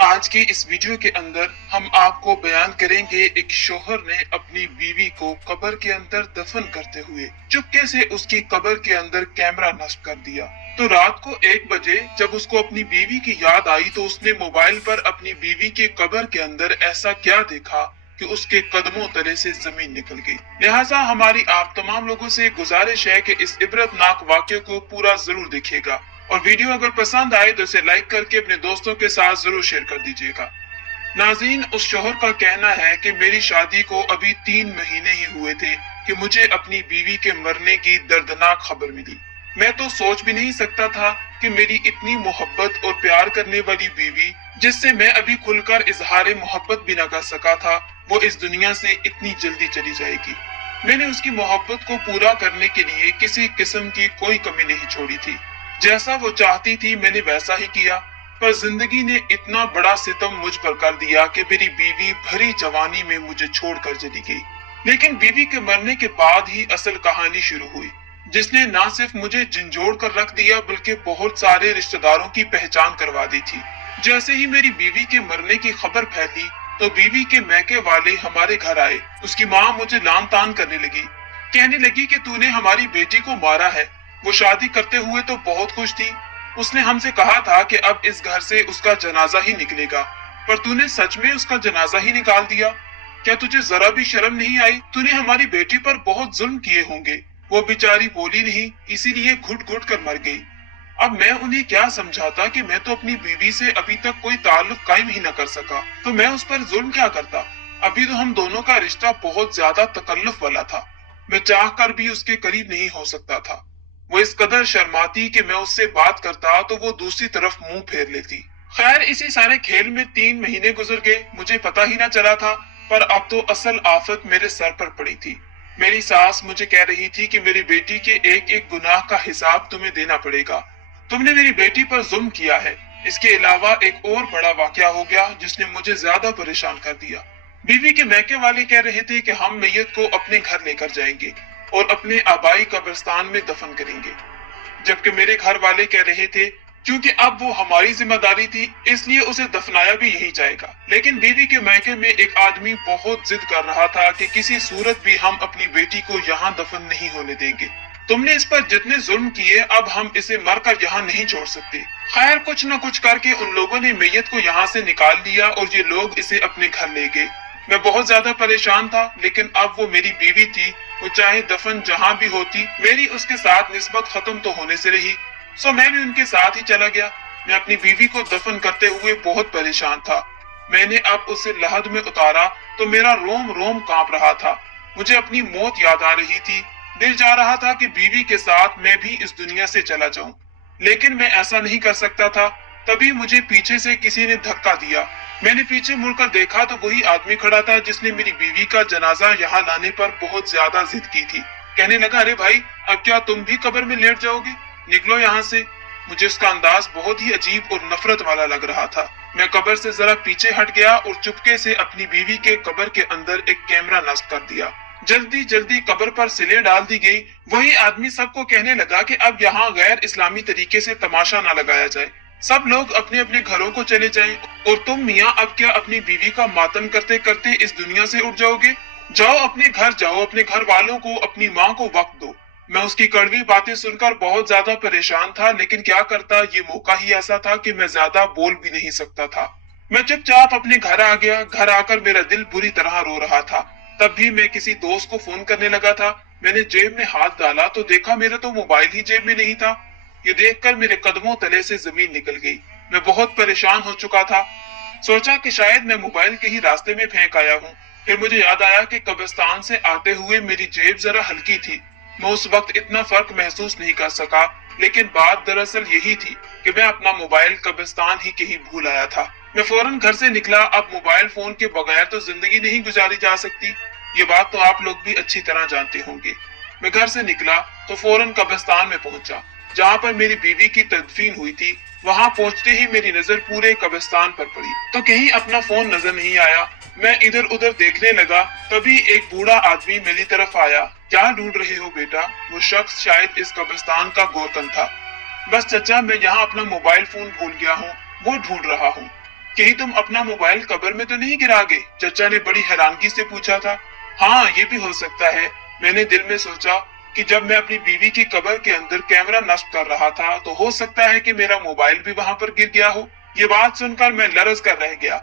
आज की इस वीडियो के अंदर हम आपको बयान करेंगे एक शोहर ने अपनी बीवी को कब्र के अंदर दफन करते हुए चुपके से उसकी कब्र के अंदर कैमरा नस्ब कर दिया। तो रात को 1 बजे जब उसको अपनी बीवी की याद आई तो उसने मोबाइल पर अपनी बीवी के कब्र के अंदर ऐसा क्या देखा कि उसके कदमों तले से जमीन निकल गई। लिहाजा हमारी आप तमाम लोगों से गुजारिश है कि इस इबरतनाक वाक़े को पूरा जरूर देखिएगा और वीडियो अगर पसंद आए तो इसे लाइक करके अपने दोस्तों के साथ जरूर शेयर कर दीजिएगा। नाज़रीन, उस शोहर का कहना है कि मेरी शादी को अभी 3 महीने ही हुए थे कि मुझे अपनी बीवी के मरने की दर्दनाक खबर मिली। मैं तो सोच भी नहीं सकता था कि मेरी इतनी मोहब्बत और प्यार करने वाली बीवी, जिससे मैं अभी खुलकर इजहार मोहब्बत भी न कर सका था, वो इस दुनिया से इतनी जल्दी चली जाएगी। मैंने उसकी मोहब्बत को पूरा करने के लिए किसी किस्म की कोई कमी नहीं छोड़ी थी। जैसा वो चाहती थी मैंने वैसा ही किया, पर जिंदगी ने इतना बड़ा सितम मुझ पर कर दिया कि मेरी बीवी भरी जवानी में मुझे छोड़कर चली गई। लेकिन बीवी के मरने के बाद ही असल कहानी शुरू हुई, जिसने ना सिर्फ मुझे झंझोड़ कर रख दिया बल्कि बहुत सारे रिश्तेदारों की पहचान करवा दी थी। जैसे ही मेरी बीवी के मरने की खबर फैली तो बीवी के मैके वाले हमारे घर आए। उसकी माँ मुझे लान तान करने लगी, कहने लगी कि तूने हमारी बेटी को मारा है। वो शादी करते हुए तो बहुत खुश थी। उसने हमसे कहा था कि अब इस घर से उसका जनाजा ही निकलेगा, पर तूने सच में उसका जनाजा ही निकाल दिया। क्या तुझे जरा भी शर्म नहीं आई? तूने हमारी बेटी पर बहुत जुल्म किए होंगे। वो बेचारी बोली नहीं, इसीलिए घुट घुट कर मर गई। अब मैं उन्हें क्या समझाता कि मैं तो अपनी बीवी से अभी तक कोई ताल्लुक कायम ही न कर सका, तो मैं उस पर जुल्म क्या करता। अभी तो हम दोनों का रिश्ता बहुत ज्यादा तकल्लुफ वाला था। मैं चाह कर भी उसके करीब नहीं हो सकता था। वो इस कदर शर्माती कि मैं उससे बात करता तो वो दूसरी तरफ मुंह फेर लेती। खैर, इसी सारे खेल में 3 महीने गुजर गए, मुझे पता ही ना चला था। पर अब तो असल आफत मेरे सर पर पड़ी थी। मेरी सास मुझे कह रही थी कि मेरी बेटी के एक एक गुनाह का हिसाब तुम्हें देना पड़ेगा। तुमने मेरी बेटी पर जुल्म किया है। इसके अलावा एक और बड़ा वाकया हो गया जिसने मुझे ज्यादा परेशान कर दिया। बीवी के मैके वाले कह रहे थे कि हम मैयत को अपने घर लेकर जाएंगे और अपने आबाई कब्रिस्तान में दफन करेंगे, जबकि मेरे घर वाले कह रहे थे क्योंकि अब वो हमारी जिम्मेदारी थी इसलिए उसे दफनाया भी यही जाएगा। लेकिन बीवी के मैके में एक आदमी बहुत जिद कर रहा था कि किसी सूरत भी हम अपनी बेटी को यहाँ दफन नहीं होने देंगे। तुमने इस पर जितने जुल्म किए, अब हम इसे मरकर यहाँ नहीं छोड़ सकते। खैर, कुछ न कुछ करके उन लोगों ने मैयत को यहाँ से निकाल लिया और ये लोग इसे अपने घर ले गए। मैं बहुत ज्यादा परेशान था, लेकिन अब वो मेरी बीवी थी। वो चाहे दफन जहाँ भी होती, मेरी उसके साथ निस्बत खत्म तो होने से रही। सो मैं भी उनके साथ ही चला गया। मैं अपनी बीवी को दफन करते हुए बहुत परेशान था। मैंने अब उसे लहद में उतारा तो मेरा रोम रोम कांप रहा था। मुझे अपनी मौत याद आ रही थी। दिल चाह रहा था कि बीवी के साथ मैं भी इस दुनिया से चला जाऊं, लेकिन मैं ऐसा नहीं कर सकता था। तभी मुझे पीछे से किसी ने धक्का दिया। मैंने पीछे मुड़कर देखा तो वही आदमी खड़ा था जिसने मेरी बीवी का जनाजा यहाँ लाने पर बहुत ज्यादा जिद की थी। कहने लगा, अरे भाई, अब क्या तुम भी कब्र में लेट जाओगे? निकलो यहाँ से। मुझे उसका अंदाज बहुत ही अजीब और नफरत वाला लग रहा था। मैं कब्र से जरा पीछे हट गया और चुपके से अपनी बीवी के कब्र के अंदर एक कैमरा नस्ब कर दिया। जल्दी जल्दी कब्र पर सिलें डाल दी गई। वही आदमी सबको कहने लगा कि अब यहाँ गैर इस्लामी तरीके से तमाशा न लगाया जाए, सब लोग अपने अपने घरों को चले जाएं और तुम मियाँ अब क्या अपनी बीवी का मातम करते करते इस दुनिया से उठ जाओगे? जाओ अपने घर जाओ, अपने घर वालों को, अपनी माँ को वक्त दो। मैं उसकी कड़वी बातें सुनकर बहुत ज्यादा परेशान था, लेकिन क्या करता, ये मौका ही ऐसा था कि मैं ज्यादा बोल भी नहीं सकता था। मैं चुपचाप अपने घर आ गया। घर आकर मेरा दिल बुरी तरह रो रहा था। तब भी मैं किसी दोस्त को फोन करने लगा था। मैंने जेब में हाथ डाला तो देखा मेरा तो मोबाइल ही जेब में नहीं था। ये देखकर मेरे कदमों तले से जमीन निकल गई। मैं बहुत परेशान हो चुका था। सोचा कि शायद मैं मोबाइल के ही रास्ते में फेंक आया हूँ। फिर मुझे याद आया कि कब्रिस्तान से आते हुए मेरी जेब जरा हल्की थी। मैं उस वक्त इतना फर्क महसूस नहीं कर सका, लेकिन बात दरअसल यही थी कि मैं अपना मोबाइल कब्रिस्तान ही के ही भूल आया था। मैं फौरन घर से निकला। अब मोबाइल फोन के बगैर तो जिंदगी नहीं गुजारी जा सकती। ये बात तो आप लोग भी अच्छी तरह जानते होंगे। मैं घर से निकला तो फौरन कब्रिस्तान में पहुंचा जहाँ पर मेरी बीवी की तदफीन हुई थी। वहां पहुंचते ही मेरी नजर पूरे कब्रिस्तान पर पड़ी तो कहीं अपना फोन नजर नहीं आया। मैं इधर उधर देखने लगा, तभी एक बूढ़ा आदमी मेरी तरफ आया। क्या ढूंढ रहे हो बेटा? वो शख्स शायद इस कब्रिस्तान का गौतम था। बस चचा, मैं यहाँ अपना मोबाइल फोन भूल गया हूँ, वो ढूंढ रहा हूँ। कहीं तुम अपना मोबाइल कब्र में तो नहीं गिरा गए? चचा ने बड़ी हैरानगी से पूछा था। हाँ, ये भी हो सकता है। मैंने दिल में सोचा कि जब मैं अपनी बीवी की कब्र के अंदर कैमरा नस्ब कर रहा था तो हो सकता है कि मेरा मोबाइल भी वहां पर गिर गया हो। ये बात सुनकर मैं लरज कर रह गया।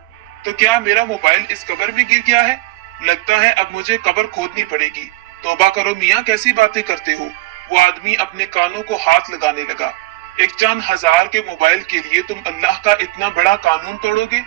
तो क्या मेरा मोबाइल इस कब्र में गिर गया है? लगता है अब मुझे कब्र खोदनी पड़ेगी। तौबा करो मियाँ, कैसी बातें करते हो? वो आदमी अपने कानों को हाथ लगाने लगा। एक चंद हजार के मोबाइल के लिए तुम अल्लाह का इतना बड़ा कानून तोड़ोगे?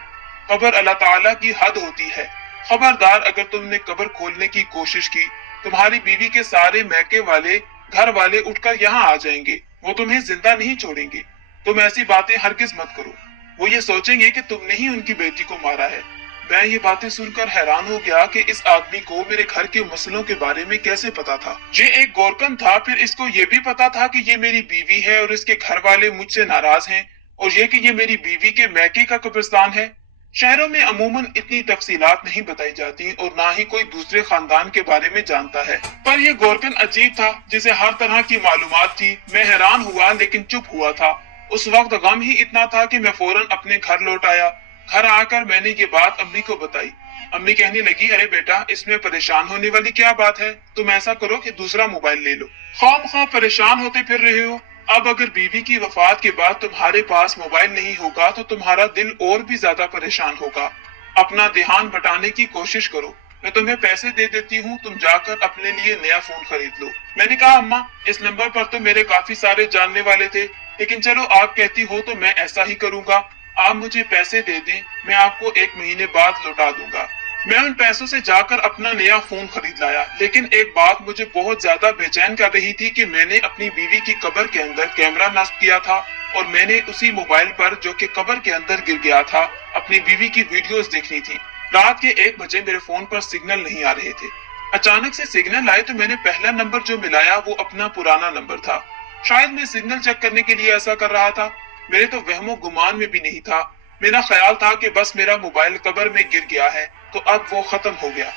कब्र अल्लाह ताला की हद होती है। खबरदार, अगर तुमने कब्र खोलने की कोशिश की, तुम्हारी बीवी के सारे मैके वाले घर वाले उठकर यहाँ आ जाएंगे। वो तुम्हें जिंदा नहीं छोड़ेंगे। तुम ऐसी बातें हरगिज मत करो। वो ये सोचेंगे कि तुमने ही उनकी बेटी को मारा है। मैं ये बातें सुनकर हैरान हो गया कि इस आदमी को मेरे घर के मसलों के बारे में कैसे पता था। ये एक गोरकन था, फिर इसको ये भी पता था कि ये मेरी बीवी है और इसके घर वाले मुझसे नाराज हैं, और ये कि ये मेरी बीवी के मैके का कब्रिस्तान है। शहरों में अमूमन इतनी तफसीलात नहीं बताई जाती और ना ही कोई दूसरे खानदान के बारे में जानता है, पर यह गोरकन अजीब था जिसे हर तरह की मालूमात थी। मैं हैरान हुआ लेकिन चुप हुआ था। उस वक्त गम ही इतना था कि मैं फौरन अपने घर लौट आया। घर आकर मैंने ये बात अम्मी को बताई। अम्मी कहने लगी, अरे बेटा, इसमें परेशान होने वाली क्या बात है? तुम ऐसा करो कि दूसरा मोबाइल ले लो। खामखा परेशान होते फिर रहे हो। अब अगर बीवी की वफात के बाद तुम्हारे पास मोबाइल नहीं होगा तो तुम्हारा दिल और भी ज्यादा परेशान होगा। अपना ध्यान बटाने की कोशिश करो। मैं तुम्हें पैसे दे देती हूँ, तुम जाकर अपने लिए नया फोन खरीद लो। मैंने कहा, अम्मा, इस नंबर पर तो मेरे काफी सारे जानने वाले थे, लेकिन चलो आप कहती हो तो मैं ऐसा ही करूंगा। आप मुझे पैसे दे दें, मैं आपको 1 महीने बाद लौटा दूंगा। मैं उन पैसों से जाकर अपना नया फोन खरीद लाया, लेकिन एक बात मुझे बहुत ज्यादा बेचैन कर रही थी कि मैंने अपनी बीवी की कब्र के अंदर कैमरा नस्ब किया था और मैंने उसी मोबाइल पर, जो कि कब्र के अंदर गिर गया था, अपनी बीवी की वीडियोस देखनी थी। रात के 1 बजे मेरे फोन पर सिग्नल नहीं आ रहे थे। अचानक से सिग्नल आए तो मैंने पहला नंबर जो मिलाया वो अपना पुराना नंबर था। शायद मैं सिग्नल चेक करने के लिए ऐसा कर रहा था। मेरे तो वहमो गुमान में भी नहीं था। मेरा ख्याल था कि बस मेरा मोबाइल कब्र में गिर गया है तो अब वो खत्म हो गया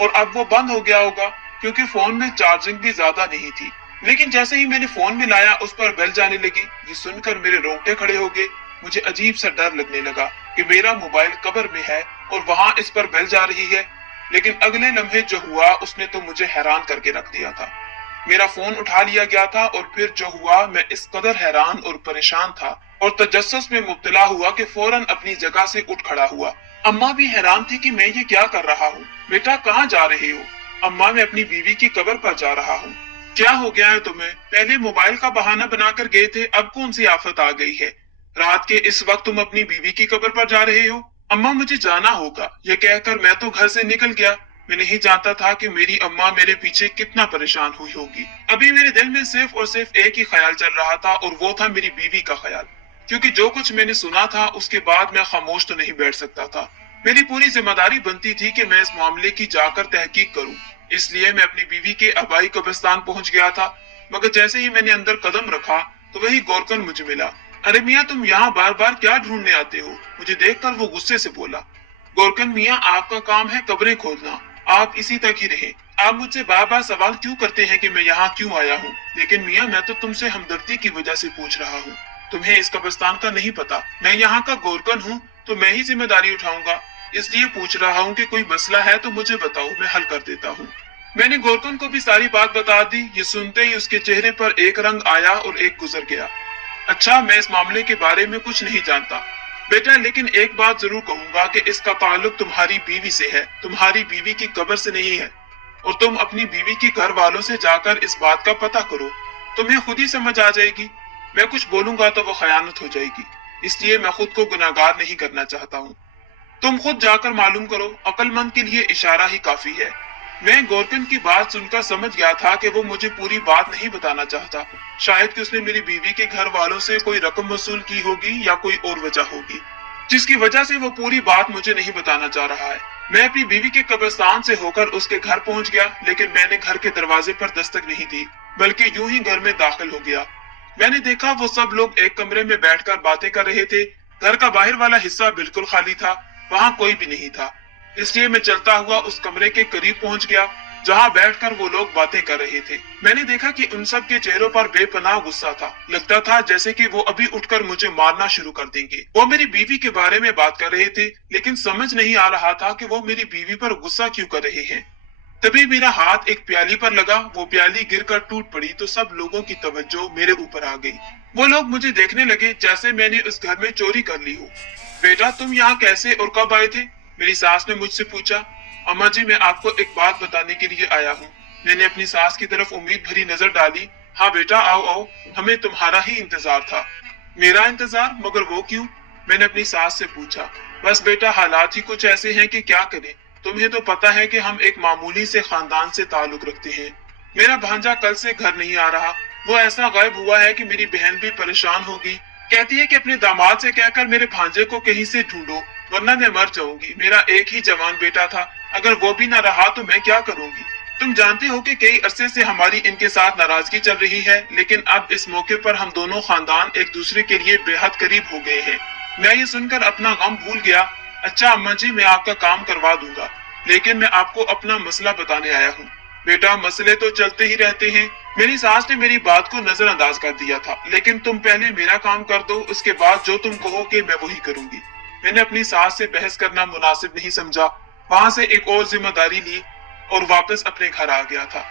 और अब वो बंद हो गया होगा, क्योंकि फोन में चार्जिंग भी ज्यादा नहीं थी। लेकिन जैसे ही मैंने फोन मिलाया उस पर बेल जाने लगी। ये सुनकर मेरे रोंगटे खड़े हो गए। मुझे अजीब सा डर लगने लगा कि मेरा मोबाइल कब्र में है और वहां इस पर बेल जा रही है। लेकिन अगले लम्हे जो हुआ उसने तो मुझे हैरान करके रख दिया था। मेरा फोन उठा लिया गया था और फिर जो हुआ, मैं इस कदर हैरान और परेशान था और तजस्सुस में मुब्तला हुआ कि फौरन अपनी जगह से उठ खड़ा हुआ। अम्मा भी हैरान थी कि मैं ये क्या कर रहा हूँ। बेटा, कहाँ जा रहे हो? अम्मा, मैं अपनी बीवी की कब्र पर जा रहा हूँ। क्या हो गया है तुम्हें? पहले मोबाइल का बहाना बनाकर गए थे, अब कौन सी आफत आ गई है? रात के इस वक्त तुम अपनी बीवी की कब्र पर जा रहे हो? अम्मा, मुझे जाना होगा। ये कहकर मैं तो घर से निकल गया। मैं नहीं जानता था कि मेरी अम्मा मेरे पीछे कितना परेशान हुई होगी। अभी मेरे दिल में सिर्फ और सिर्फ एक ही ख्याल चल रहा था और वो था मेरी बीवी का ख्याल, क्योंकि जो कुछ मैंने सुना था उसके बाद मैं खामोश तो नहीं बैठ सकता था। मेरी पूरी जिम्मेदारी बनती थी कि मैं इस मामले की जाकर तहकीक करूं। इसलिए मैं अपनी बीवी के आबाई कब्रिस्तान पहुंच गया था। मगर जैसे ही मैंने अंदर कदम रखा तो वही गोरकन मुझे मिला। अरे मियाँ, तुम यहाँ बार बार क्या ढूंढने आते हो? मुझे देखकर वो गुस्से से बोला। गोरकन मियाँ, आपका काम है कब्रें खोदना, आप इसी तक ही रहे। आप मुझसे बार बार सवाल क्यों करते हैं कि मैं यहाँ क्यों आया हूँ? लेकिन मियाँ, मैं तो तुमसे हमदर्दी की वजह से पूछ रहा हूँ। तुम्हें इस कब्रिस्तान का नहीं पता। मैं यहाँ का गोरकन हूँ तो मैं ही जिम्मेदारी उठाऊंगा। इसलिए पूछ रहा हूँ कि कोई मसला है तो मुझे बताओ, मैं हल कर देता हूँ। मैंने गोरकन को भी सारी बात बता दी। ये सुनते ही उसके चेहरे पर एक रंग आया और एक गुजर गया। अच्छा, मैं इस मामले के बारे में कुछ नहीं जानता बेटा, लेकिन एक बात जरूर कहूंगा कि इसका ताल्लुक तुम्हारी बीवी से है, तुम्हारी बीवी की कब्र से नहीं है। और तुम अपनी बीवी के घर वालों से जाकर इस बात का पता करो, तुम्हें खुद ही समझ आ जाएगी। मैं कुछ बोलूंगा तो वो खयानत हो जाएगी, इसलिए मैं खुद को गुनाहगार नहीं करना चाहता हूँ। तुम खुद जाकर मालूम करो, अक्लमंद के लिए इशारा ही काफी है। मैं गोरकन की बात सुनकर समझ गया था कि वो मुझे पूरी बात नहीं बताना चाहता। शायद कि उसने मेरी बीवी के घर वालों से कोई रकम वसूल की होगी या कोई और वजह होगी, जिसकी वजह से वो पूरी बात मुझे नहीं बताना चाह रहा है। मैं अपनी बीवी के कब्रिस्तान से होकर उसके घर पहुंच गया, लेकिन मैंने घर के दरवाजे पर दस्तक नहीं दी, बल्कि यूं ही घर में दाखिल हो गया। मैंने देखा वो सब लोग एक कमरे में बैठकर बातें कर रहे थे। घर का बाहर वाला हिस्सा बिल्कुल खाली था, वहां कोई भी नहीं था। इसलिए मैं चलता हुआ उस कमरे के करीब पहुंच गया। जहां बैठकर वो लोग बातें कर रहे थे। मैंने देखा कि उन सब के चेहरों पर बेपनाह गुस्सा था। लगता था जैसे कि वो अभी उठकर मुझे मारना शुरू कर देंगे। वो मेरी बीवी के बारे में बात कर रहे थे, लेकिन समझ नहीं आ रहा था कि वो मेरी बीवी पर गुस्सा क्यों कर रहे हैं। तभी मेरा हाथ एक प्याली पर लगा। वो प्याली गिरकर टूट पड़ी तो सब लोगों की तवज्जो मेरे ऊपर आ गई। वो लोग मुझे देखने लगे जैसे मैंने उस घर में चोरी कर ली हो। बेटा, तुम यहाँ कैसे और कब आए थे? मेरी सास ने मुझसे पूछा। अम्मा जी, मैं आपको एक बात बताने के लिए आया हूँ। मैंने अपनी सास की तरफ उम्मीद भरी नजर डाली। हाँ बेटा, आओ आओ, हमें तुम्हारा ही इंतजार था। मेरा इंतजार? मगर वो क्यों? मैंने अपनी सास से पूछा। बस बेटा, हालात ही कुछ ऐसे हैं कि क्या करें। तुम्हें तो पता है कि हम एक मामूली से खानदान से ताल्लुक रखते हैं। मेरा भांजा कल से घर नहीं आ रहा। वो ऐसा गायब हुआ है कि मेरी बहन भी परेशान होगी। कहती है कि अपने दामाद से कहकर मेरे भांजे को कहीं से ढूंढो, वरना मैं मर जाऊंगी। मेरा एक ही जवान बेटा था, अगर वो भी न रहा तो मैं क्या करूंगी। तुम जानते हो कि कई अरसे से हमारी इनके साथ नाराजगी चल रही है, लेकिन अब इस मौके पर हम दोनों खानदान एक दूसरे के लिए बेहद करीब हो गए हैं। मैं ये सुनकर अपना गम भूल गया। अच्छा अम्मा जी, मैं आपका काम करवा दूंगा, लेकिन मैं आपको अपना मसला बताने आया हूँ। बेटा, मसले तो चलते ही रहते हैं। मेरी सास ने मेरी बात को नजरअंदाज कर दिया था। लेकिन तुम पहले मेरा काम कर दो, उसके बाद जो तुम कहोगे मैं वही करूंगी। मैंने अपनी सास से बहस करना मुनासिब नहीं समझा। वहां से एक और जिम्मेदारी ली और वापस अपने घर आ गया था।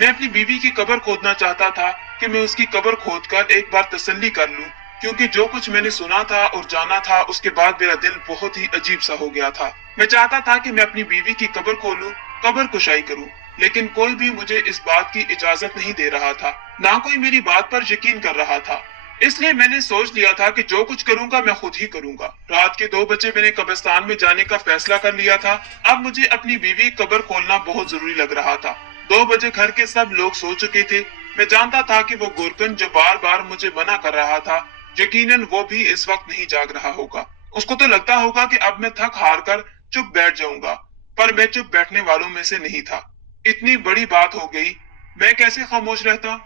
मैं अपनी बीवी की कब्र खोदना चाहता था कि मैं उसकी कब्र खोदकर एक बार तसल्ली कर लूं, क्योंकि जो कुछ मैंने सुना था और जाना था उसके बाद मेरा दिल बहुत ही अजीब सा हो गया था। मैं चाहता था कि मैं अपनी बीवी की कब्र खोलूं, कब्र कुशाई करूं, लेकिन कोई भी मुझे इस बात की इजाजत नहीं दे रहा था। ना कोई मेरी बात पर यकीन कर रहा था। इसलिए मैंने सोच लिया था कि जो कुछ करूंगा मैं खुद ही करूंगा। रात के 2 बजे मैंने कब्रिस्तान में जाने का फैसला कर लिया था। अब मुझे अपनी बीवी कब्र खोलना बहुत जरूरी लग रहा था। 2 बजे घर के सब लोग सो चुके थे। मैं जानता था कि वो गोरकन जो बार बार मुझे मना कर रहा था, यकीनन वो भी इस वक्त नहीं जाग रहा होगा। उसको तो लगता होगा कि अब मैं थक हार कर चुप बैठ जाऊंगा, पर मैं चुप बैठने वालों में से नहीं था। इतनी बड़ी बात हो गई, मैं कैसे खामोश रहता।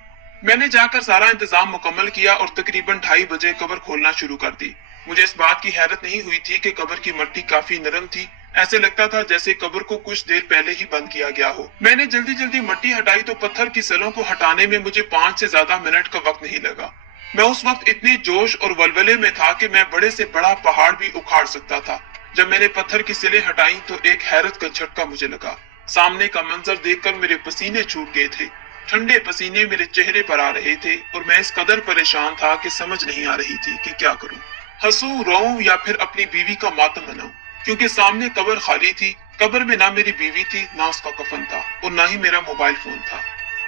मैंने जाकर सारा इंतजाम मुकम्मल किया और तकरीबन 2:30 बजे कब्र खोलना शुरू कर दी। मुझे इस बात की हैरत नहीं हुई थी कि कब्र की मिट्टी काफी नरम थी। ऐसे लगता था जैसे कब्र को कुछ देर पहले ही बंद किया गया हो। मैंने जल्दी जल्दी मिट्टी हटाई तो पत्थर की सलों को हटाने में मुझे 5 से ज्यादा मिनट का वक्त नहीं लगा। मैं उस वक्त इतने जोश और वलवले में था कि मैं बड़े से बड़ा पहाड़ भी उखाड़ सकता था। जब मैंने पत्थर की सिलें हटाई तो एक हैरत का झटका मुझे लगा। सामने का मंजर देखकर मेरे पसीने छूट गए थे। ठंडे पसीने मेरे चेहरे पर आ रहे थे और मैं इस कदर परेशान था कि समझ नहीं आ रही थी कि क्या करूं। हंसूं, रोऊं या फिर अपनी बीवी का मातम मनाऊं, क्योंकि सामने कब्र खाली थी। कब्र में ना मेरी बीवी थी, ना उसका कफन था और ना ही मेरा मोबाइल फोन था।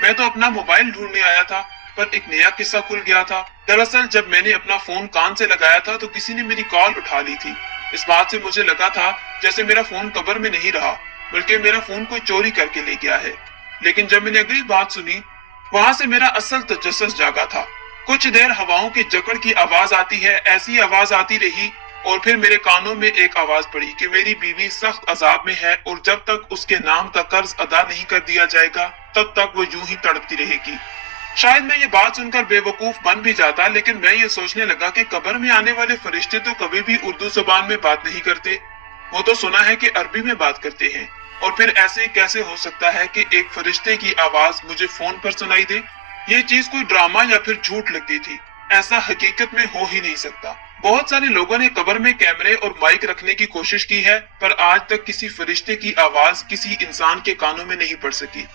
मैं तो अपना मोबाइल ढूंढने आया था, पर एक नया किस्सा खुल गया था। दरअसल जब मैंने अपना फोन कान से लगाया था तो किसी ने मेरी कॉल उठा ली थी। इस बात से मुझे लगा था जैसे मेरा फोन कब्र में नहीं रहा, बल्कि मेरा फोन कोई चोरी करके ले गया है। लेकिन जब मैंने अगली बात सुनी, वहां से मेरा असल तजस्सुस जागा था। कुछ देर हवाओं की जकड़ की आवाज आती है, ऐसी आवाज आती रही और फिर मेरे कानों में एक आवाज पड़ी कि मेरी बीवी सख्त अजाब में है और जब तक उसके नाम का कर्ज अदा नहीं कर दिया जाएगा तब तक वो यूं ही तड़पती रहेगी। शायद मैं ये बात सुनकर बेवकूफ बन भी जाता, लेकिन मैं ये सोचने लगा कि कब्र में आने वाले फरिश्ते तो कभी भी उर्दू जुबान में बात नहीं करते। वो तो सुना है कि अरबी में बात करते हैं, और फिर ऐसे कैसे हो सकता है कि एक फरिश्ते की आवाज मुझे फोन पर सुनाई दे। ये चीज कोई ड्रामा या फिर झूठ लगती थी। ऐसा हकीकत में हो ही नहीं सकता। बहुत सारे लोगों ने कब्र में कैमरे और माइक रखने की कोशिश की है, पर आज तक किसी फरिश्ते की आवाज किसी इंसान के कानों में नहीं पड़ सकी।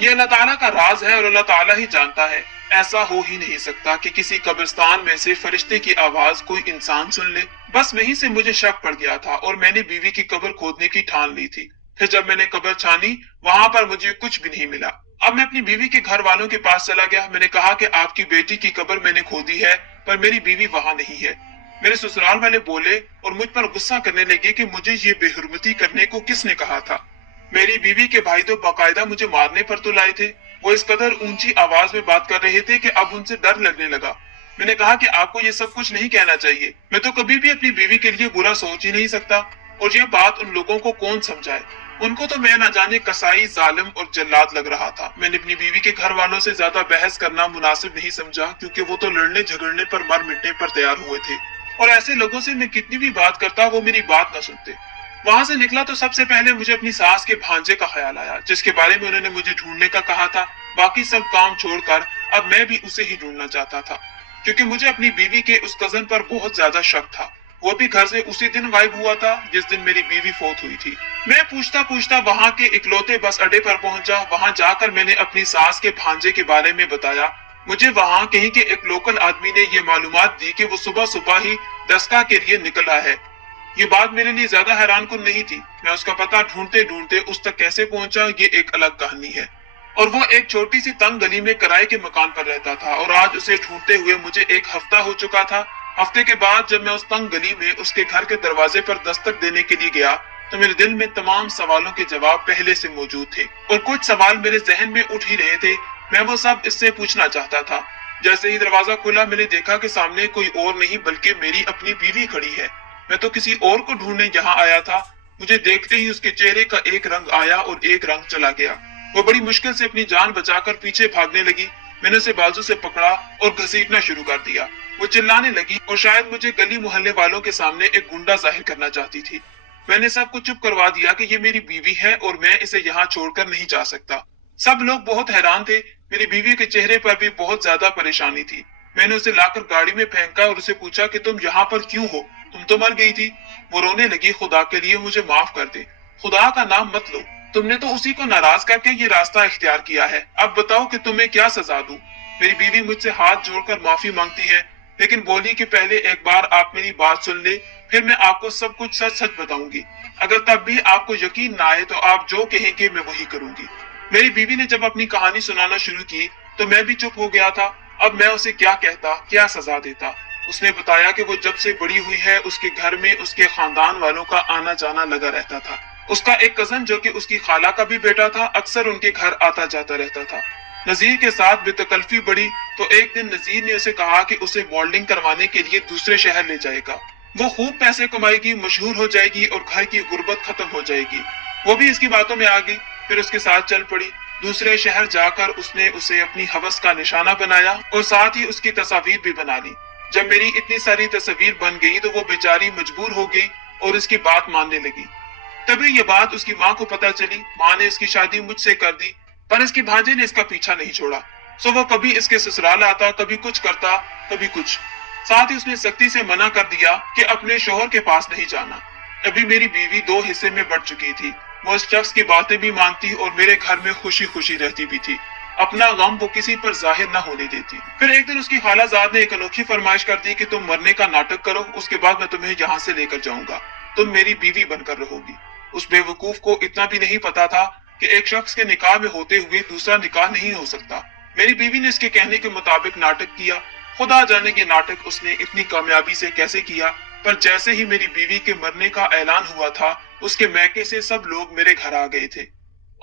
ये अल्लाह ताला का राज है और अल्लाह ताला ही जानता है। ऐसा हो ही नहीं सकता कि किसी कब्रिस्तान में से फरिश्ते की आवाज कोई इंसान सुन ले। बस वहीं से मुझे शक पड़ गया था और मैंने बीवी की कब्र खोदने की ठान ली थी। फिर जब मैंने कब्र छानी, वहां पर मुझे कुछ भी नहीं मिला। अब मैं अपनी बीवी के घर वालों के पास चला गया। मैंने कहा कि आपकी बेटी की कब्र मैंने खोदी है, पर मेरी बीवी वहां नहीं है। मेरे ससुराल वाले बोले और मुझ पर गुस्सा करने लगे कि मुझे ये बेहुरमती करने को किसने कहा था। मेरी बीवी के भाई तो बाकायदा मुझे मारने पर तो लाए थे। वो इस कदर ऊंची आवाज में बात कर रहे थे कि अब उनसे डर लगने लगा। मैंने कहा कि आपको ये सब कुछ नहीं कहना चाहिए। मैं तो कभी भी अपनी बीवी के लिए बुरा सोच ही नहीं सकता, और ये बात उन लोगों को कौन समझाए। उनको तो मैं न जाने कसाई, जालिम और जल्लाद लग रहा था। मैंने अपनी बीवी के घर वालों से ज्यादा बहस करना मुनासिब नहीं समझा, क्योंकि वो तो लड़ने झगड़ने पर मर मिटने पर तैयार हुए थे, और ऐसे लोगों से मैं कितनी भी बात करता वो मेरी बात न सुनते। वहां से निकला तो सबसे पहले मुझे अपनी सास के भांजे का ख्याल आया, जिसके बारे में उन्होंने मुझे ढूंढने का कहा था। बाकी सब काम छोड़कर अब मैं भी उसे ही ढूंढना चाहता था, क्योंकि मुझे अपनी बीवी के उस कजन पर बहुत ज्यादा शक था। वो भी घर से उसी दिन गायब हुआ था जिस दिन मेरी बीवी फौत हुई थी। मैं पूछता पूछता वहां के इकलौते बस अड्डे पर पहुंचा। वहां जाकर मैंने अपनी सास के भांजे के बारे में बताया। मुझे वहां कहीं के एक लोकल आदमी ने ये मालूमात दी कि वो सुबह सुबह ही दस्का के लिए निकला है। ये बात मेरे लिए ज्यादा हैरान कुन नहीं थी। मैं उसका पता ढूंढते ढूंढते उस तक कैसे पहुंचा, ये एक अलग कहानी है। और वो एक छोटी सी तंग गली में किराए के मकान पर रहता था, और आज उसे ढूंढते हुए मुझे एक हफ्ता हो चुका था। हफ्ते के बाद जब मैं उस तंग गली में उसके घर के दरवाजे पर दस्तक देने के लिए गया, तो मेरे दिल में तमाम सवालों के जवाब पहले से मौजूद थे, और कुछ सवाल मेरे जहन में उठ ही रहे थे। मैं वो सब इससे पूछना चाहता था। जैसे ही दरवाजा खुला, मैंने देखा कि सामने कोई और नहीं बल्कि मेरी अपनी बीवी खड़ी है। मैं तो किसी और को ढूंढने यहाँ आया था। मुझे देखते ही उसके चेहरे का एक रंग आया और एक रंग चला गया। वो बड़ी मुश्किल से अपनी जान बचाकर पीछे भागने लगी। मैंने उसे बाजू से पकड़ा और घसीटना शुरू कर दिया। वो चिल्लाने लगी और शायद मुझे गली मोहल्ले वालों के सामने एक गुंडा जाहिर करना चाहती थी। मैंने सबको चुप करवा दिया कि ये मेरी बीवी है और मैं इसे यहाँ छोड़कर नहीं जा सकता। सब लोग बहुत हैरान थे। मेरी बीवी के चेहरे पर भी बहुत ज्यादा परेशानी थी। मैंने उसे लाकर गाड़ी में फेंका और उसे पूछा कि तुम यहाँ पर क्यों हो, तुम तो मर गई थी। वो रोने लगी, खुदा के लिए मुझे माफ कर दे, खुदा का नाम मत लो, तुमने तो उसी को नाराज करके ये रास्ता इख्तियार किया है। अब बताओ कि तुम्हें क्या सजा दूं। मेरी बीवी मुझसे हाथ जोड़कर माफी मांगती है, लेकिन बोली कि पहले एक बार आप मेरी बात सुन ले, फिर मैं आपको सब कुछ सच सच बताऊंगी। अगर तब भी आपको यकीन ना आए तो आप जो कहेंगे मैं वही करूंगी। मेरी बीवी ने जब अपनी कहानी सुनाना शुरू की तो मैं भी चुप हो गया था। अब मैं उसे क्या कहता, क्या सजा देता। उसने बताया कि वो जब से बड़ी हुई है उसके घर में उसके खानदान वालों का आना जाना लगा रहता था। उसका एक कजन जो कि उसकी खाला का भी बेटा था, अक्सर उनके घर आता जाता रहता था। नजीर के साथ बेतकल्फी बढ़ी तो एक दिन नजीर ने उसे कहा कि उसे मॉडलिंग करवाने के लिए दूसरे शहर ले जाएगा। वो खूब पैसे कमाएगी, मशहूर हो जाएगी और घर की गुर्बत खत्म हो जाएगी। वो भी इसकी बातों में आ गई, फिर उसके साथ चल पड़ी। दूसरे शहर जाकर उसने उसे अपनी हवस का निशाना बनाया और साथ ही उसकी तस्वीर भी बना ली। जब मेरी इतनी सारी तस्वीर बन गई तो वो बेचारी मजबूर हो गई और इसकी बात मानने लगी। तभी ये बात उसकी माँ को पता चली। माँ ने इसकी शादी मुझसे कर दी, पर इसके भांजे ने इसका पीछा नहीं छोड़ा। सो वो कभी इसके ससुराल आता, कभी कुछ करता, कभी कुछ। साथ ही उसने सख्ती से मना कर दिया कि अपने शोहर के पास नहीं जाना। अभी मेरी बीवी दो हिस्से में बढ़ चुकी थी। वो उस शख्स की बातें भी मानती और मेरे घर में खुशी खुशी रहती भी थी। अपना गम वो किसी पर जाहिर न होने देती। फिर एक दिन उसकी खालाजाद ने एक अनोखी फरमाइश कर दी कि तुम मरने का नाटक करो, उसके बाद मैं तुम्हें यहाँ से लेकर जाऊंगा, तुम मेरी बीवी बनकर रहोगी। उस बेवकूफ को इतना भी नहीं पता था कि एक शख्स के निकाह में होते हुए दूसरा निकाह नहीं हो सकता। मेरी बीवी ने इसके कहने के मुताबिक नाटक किया। खुदा जाने ये नाटक उसने इतनी कामयाबी से कैसे किया, पर जैसे ही मेरी बीवी के मरने का ऐलान हुआ था, उसके मैके से सब लोग मेरे घर आ गए थे।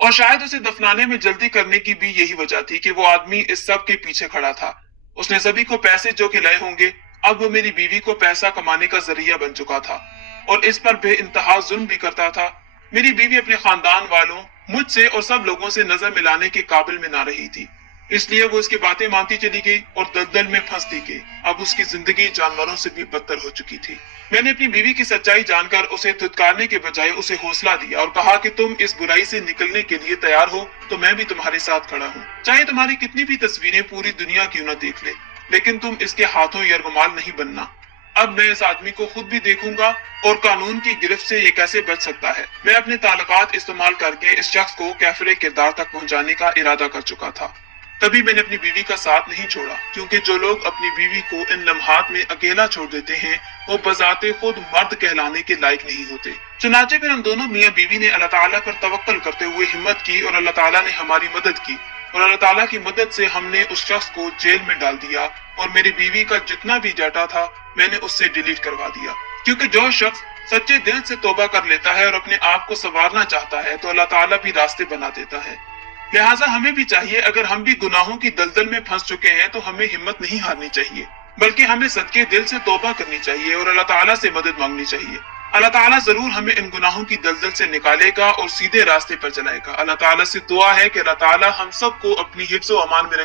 और शायद उसे दफनाने में जल्दी करने की भी यही वजह थी कि वो आदमी इस सब के पीछे खड़ा था। उसने सभी को पैसे जो खिलाए होंगे, अब वो मेरी बीवी को पैसा कमाने का जरिया बन चुका था और इस पर बेइंतहा जुल्म भी करता था। मेरी बीवी अपने खानदान वालों, मुझसे और सब लोगों से नजर मिलाने के काबिल में ना रही थी, इसलिए वो इसकी बातें मानती चली गई और दलदल में फंसती गई। अब उसकी जिंदगी जानवरों से भी बदतर हो चुकी थी। मैंने अपनी बीवी की सच्चाई जानकर उसे धुतकारने के बजाय उसे हौसला दिया और कहा कि तुम इस बुराई से निकलने के लिए तैयार हो तो मैं भी तुम्हारे साथ खड़ा हूँ। चाहे तुम्हारी कितनी भी तस्वीरें पूरी दुनिया क्यों न देख ले, लेकिन तुम इसके हाथों यरगमाल नहीं बनना। अब मैं इस आदमी को खुद भी देखूंगा और कानून की गिरफ्त से ये कैसे बच सकता है। मैं अपने ताल्लुकात इस्तेमाल करके इस शख्स को कैफरे किरदार तक पहुंचाने का इरादा कर चुका था। तभी मैंने अपनी बीवी का साथ नहीं छोड़ा, क्योंकि जो लोग अपनी बीवी को इन लम्हात में अकेला छोड़ देते हैं वो बजाते खुद मर्द कहलाने के लायक नहीं होते। चुनाचे फिर हम दोनों मियाँ बीवी ने अल्लाह ताला पर तवक्कल करते हुए हिम्मत की और अल्लाह ताला ने हमारी मदद की और अल्लाह ताला की मदद से हमने उस शख्स को जेल में डाल दिया और मेरी बीवी का जितना भी डाटा था मैंने उससे डिलीट करवा दिया। क्योंकि जो शख्स सच्चे दिल से तौबा कर लेता है और अपने आप को संवारना चाहता है तो अल्लाह ताला भी रास्ते बना देता है। लिहाजा हमें भी चाहिए, अगर हम भी गुनाहों की दलदल में फंस चुके हैं तो हमें हिम्मत नहीं हारनी चाहिए, बल्कि हमें सच्चे दिल से तौबा करनी चाहिए और अल्लाह ताला से मदद मांगनी चाहिए। अल्लाह ताला जरूर हमें इन गुनाहों की दलदल से निकालेगा और सीधे रास्ते पर चलाएगा। अल्लाह ताला से दुआ है कि अल्लाह ताला हम सबको अपनी हिफ्ज़ व अमान में